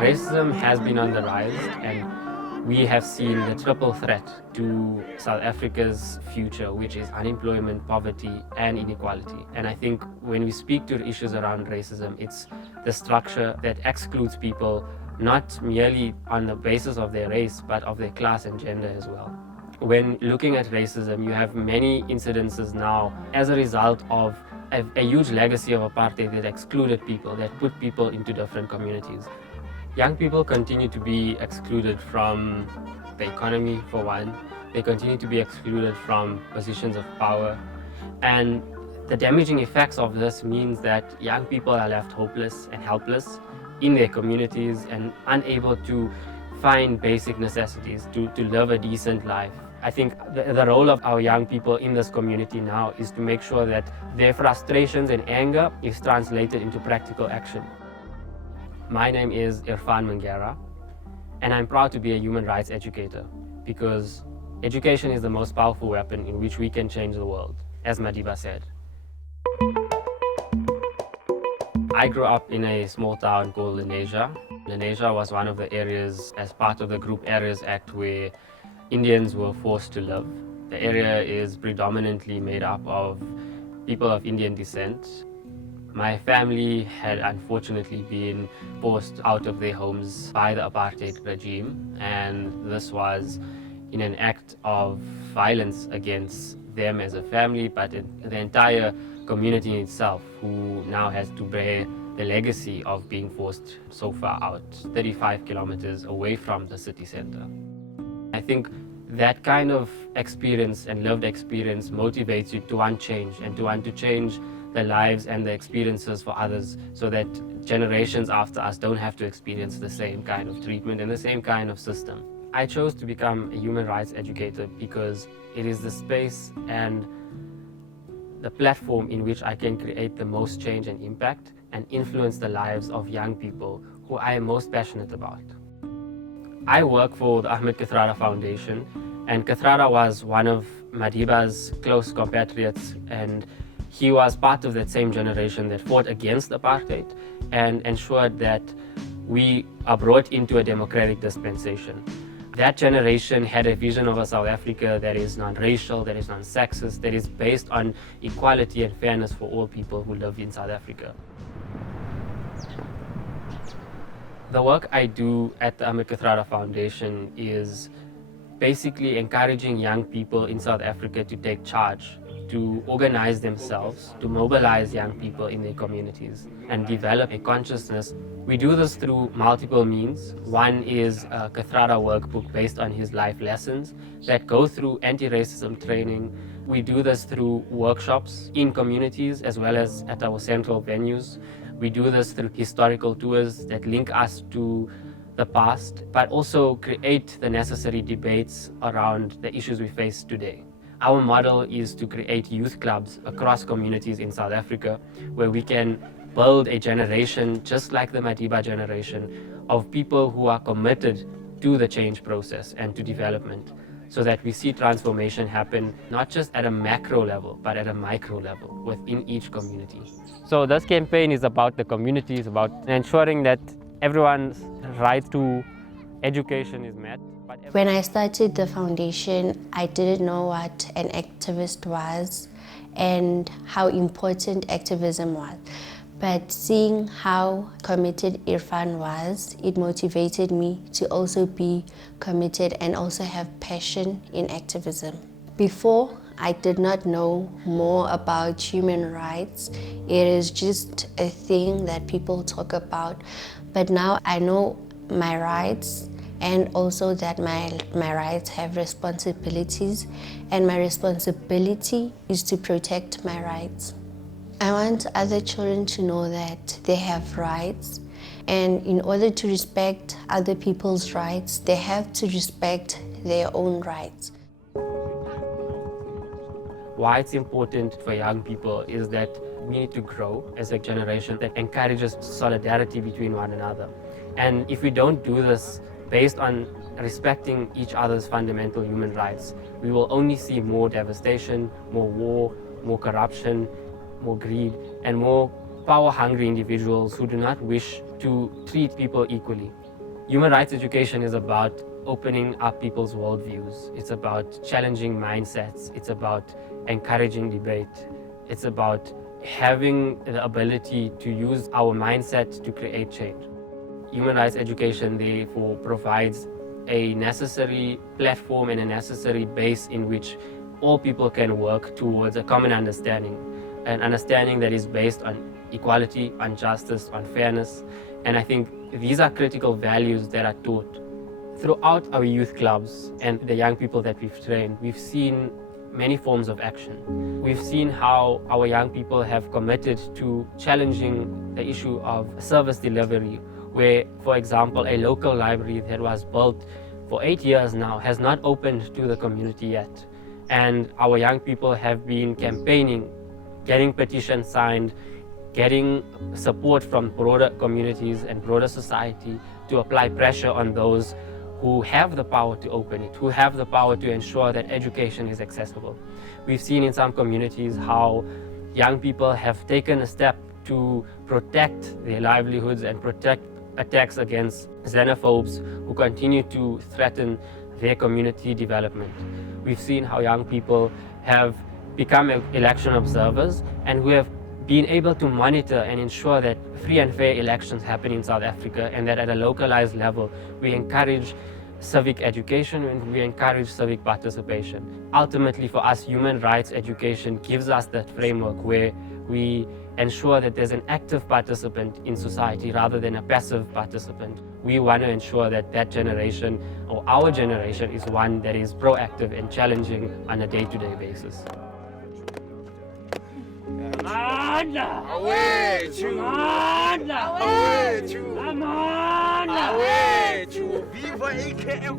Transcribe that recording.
Racism has been on the rise, and we have seen the triple threat to South Africa's future, which is unemployment, poverty, and inequality. And I think when we speak to issues around racism, it's the structure that excludes people not merely on the basis of their race, but of their class and gender as well. When looking at racism, you have many incidences now as a result of a huge legacy of apartheid that excluded people, that put people into different communities. Young people continue to be excluded from the economy, for one. They continue to be excluded from positions of power. And the damaging effects of this means that young people are left hopeless and helpless in their communities and unable to find basic necessities to live a decent life. I think the role of our young people in this community now is to make sure that their frustrations and anger is translated into practical action. My name is Irfaan Mangera, and I'm proud to be a human rights educator because education is the most powerful weapon in which we can change the world, as Madiba said. I grew up in a small town called Lenasia. Lenasia was one of the areas as part of the Group Areas Act where Indians were forced to live. The area is predominantly made up of people of Indian descent. My family had unfortunately been forced out of their homes by the apartheid regime, and this was in an act of violence against them as a family, but the entire community in itself, who now has to bear the legacy of being forced so far out, 35 kilometers away from the city center. I think that kind of experience and lived experience motivates you to want change and to want to change the lives and the experiences for others so that generations after us don't have to experience the same kind of treatment and the same kind of system. I chose to become a human rights educator because it is the space and the platform in which I can create the most change and impact and influence the lives of young people who I am most passionate about. I work for the Ahmed Kathrada Foundation, and Kathrada was one of Madiba's close compatriots, and he was part of that same generation that fought against apartheid and ensured that we are brought into a democratic dispensation. That generation had a vision of a South Africa that is non-racial, that is non-sexist, that is based on equality and fairness for all people who live in South Africa. The work I do at the Ahmed Kathrada Foundation is basically encouraging young people in South Africa to take charge, to organize themselves, to mobilize young people in their communities and develop a consciousness. We do this through multiple means. One is a Kathrada workbook based on his life lessons that go through anti-racism training. We do this through workshops in communities as well as at our central venues. We do this through historical tours that link us to the past, but also create the necessary debates around the issues we face today. Our model is to create youth clubs across communities in South Africa where we can build a generation just like the Madiba generation of people who are committed to the change process and to development so that we see transformation happen not just at a macro level but at a micro level within each community. So this campaign is about the communities, about ensuring that everyone's right to education is met. When I started the foundation, I didn't know what an activist was and how important activism was. But seeing how committed Irfaan was, it motivated me to also be committed and also have passion in activism. Before, I did not know more about human rights. It is just a thing that people talk about. But now I know my rights, and also that my rights have responsibilities, and my responsibility is to protect my rights. I want other children to know that they have rights, and in order to respect other people's rights, they have to respect their own rights. Why it's important for young people is that we need to grow as a generation that encourages solidarity between one another. And if we don't do this based on respecting each other's fundamental human rights, we will only see more devastation, more war, more corruption, more greed, and more power-hungry individuals who do not wish to treat people equally. Human rights education is about opening up people's worldviews. It's about challenging mindsets. It's about encouraging debate. It's about having the ability to use our mindset to create change. Human rights education, therefore, provides a necessary platform and a necessary base in which all people can work towards a common understanding, an understanding that is based on equality, on justice, on fairness. And I think these are critical values that are taught. Throughout our youth clubs and the young people that we've trained, we've seen many forms of action. We've seen how our young people have committed to challenging the issue of service delivery, where, for example, a local library that was built for 8 years now has not opened to the community yet. And our young people have been campaigning, getting petitions signed, getting support from broader communities and broader society to apply pressure on those who have the power to open it, who have the power to ensure that education is accessible. We've seen in some communities how young people have taken a step to protect their livelihoods and protect attacks against xenophobes who continue to threaten their community development. We've seen how young people have become election observers and who have been able to monitor and ensure that free and fair elections happen in South Africa, and that at a localized level we encourage civic education and we encourage civic participation. Ultimately, for us, human rights education gives us that framework where we ensure that there's an active participant in society rather than a passive participant. We want to ensure that that generation, or our generation, is one that is proactive and challenging on a day-to-day basis. Away to Viva AKF!